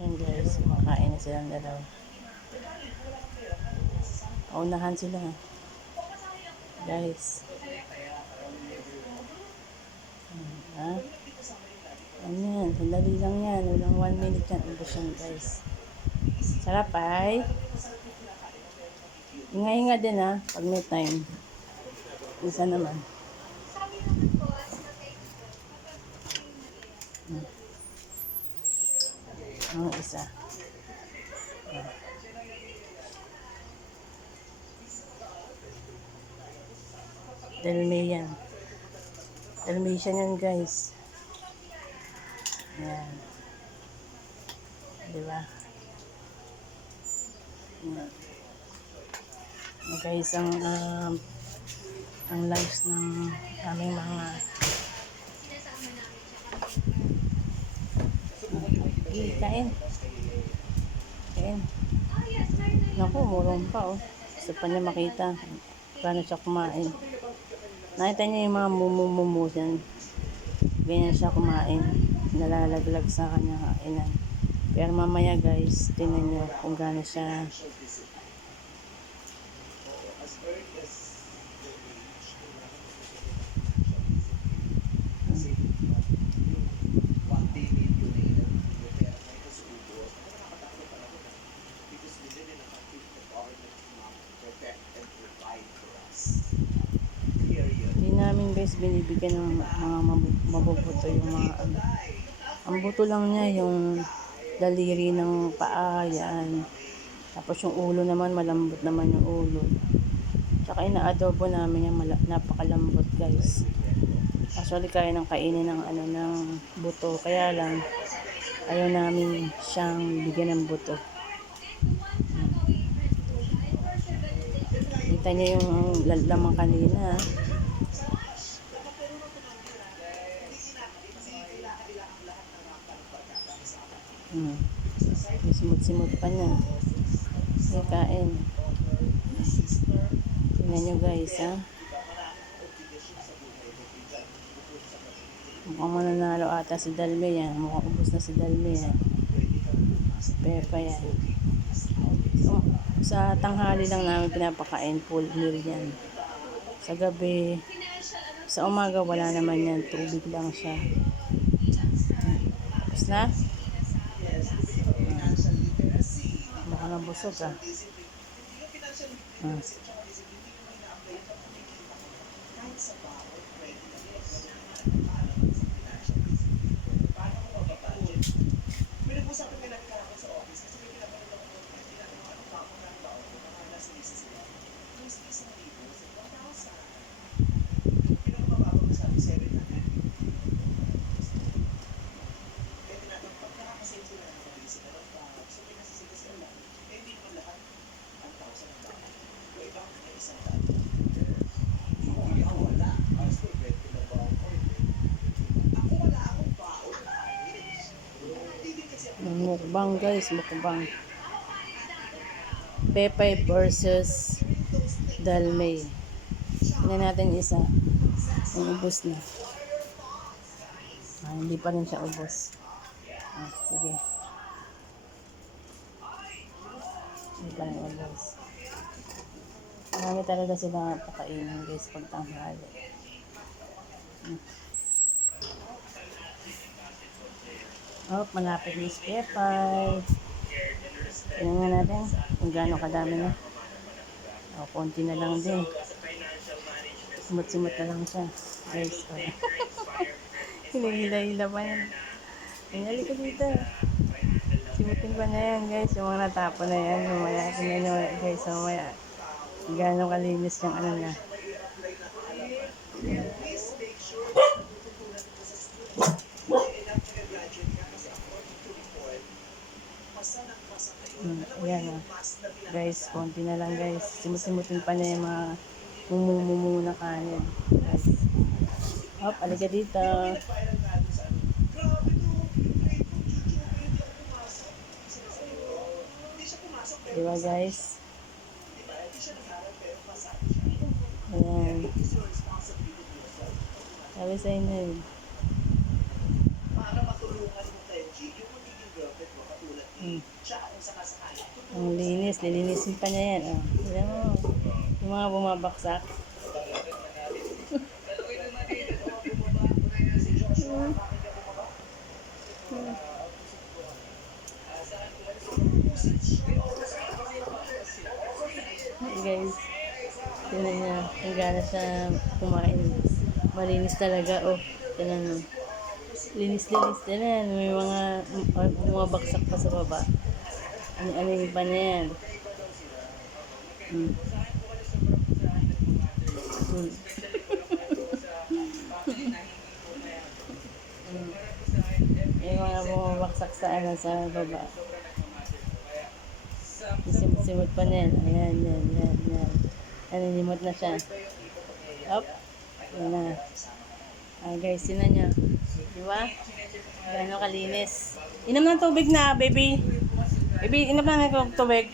Yan guys, kumakain na silang dalawa. Paunahan sila guys. Ha? Ano yan? Sandali lang yan. Walang 1 minute yan. Ubus yan guys. Sarap ay. Hinga-hinga din pag may time. Isa naman. Ang isa. Dalmatian. Dalmatian yan guys. Yan. Diba? Yan. Guys, ang lives ng aming mga kain. Naku, murong pa gusto pa niya makita paano siya kumain. Nakita niya yung mga mumumu dyan. Ganyan siya kumain. Nalalaglag sa kanyang kainan. Pero mamaya guys, tingnan niyo kung gaano siya namin guys binibigyan ng mga mabubuto yung mga ang buto lang niya yung daliri ng paa yan, tapos yung ulo naman malambot naman yung ulo, tsaka ina-adobo namin yung napakalambot guys. Actually kaya nang kainin ng ng buto, kaya lang ayaw namin siyang bigyan ng buto. Kita niyo yung lamang kanina. Simut-simut pa niya. Kain. Tingnan nyo guys mukhang mananalo ata si Dalme yan. Mukhang ubos na si Dalme yan. Si Pepa yan. So, sa tanghali lang namin pinapakain, full meal yan. Sa gabi, sa umaga wala naman yan, tubig lang siya. Tapos na? Baka nabusog mukbang guys, mukbang. Pepe versus Dalme. Tingnan natin isa. Ubus na. Hindi pa rin siya ubos. Sige. Hindi pa rin ubos. Marami talaga sila pakainin guys pag tanghali. Malapit ni Pepay. Tingnan natin kung gaano kadami na. Konti na lang din. Simut-simut na lang siya. Guys, hinihila-hila pa yan. Hinali ka dito. Simutin pa na yan guys. Yung mga natapon na yan. Mamaya, tingnan nyo guys. Mamaya, gaano kalinis yung niya. Ayan guys, konti na lang guys. Simutin pa niya yung mga mumumu na kanin guys. Alika dito. Diba guys? Ayan. Sabi sa inyo para matulungan mo tayo, yung magiging girlfriend mo katulad Hmm. Ang linis, lilinisin pa niya yan. Oh. Tignan mo. Yung mga bumabaksak. Hey guys, tignan niya kung gano'n siya kumain. Malinis talaga. Oh, tignan mo. Linis-linis. Tignan, may mga bumabaksak pa sa baba. Ano yung pa niya yan. Hmm. Hmm. Yung mga bumabaksak sa sa baba. Simot pa niyan. Ayan, yan. Naninimot na siya. Up. Yan na. Guys, yun na niya. Di ba? Gano'ng kalinis. Inom ng tubig na, baby. Baby, inom na ng tubig.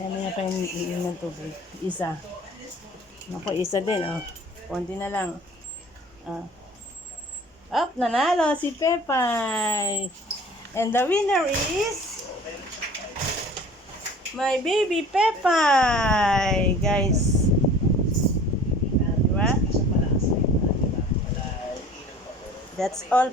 Yan na pa yung inom ng tubig. Isa. Ako, isa din, oh. Konti na lang. Up, nanalo si Pepay. And the winner is my baby Pepay, guys. Diba? That's all.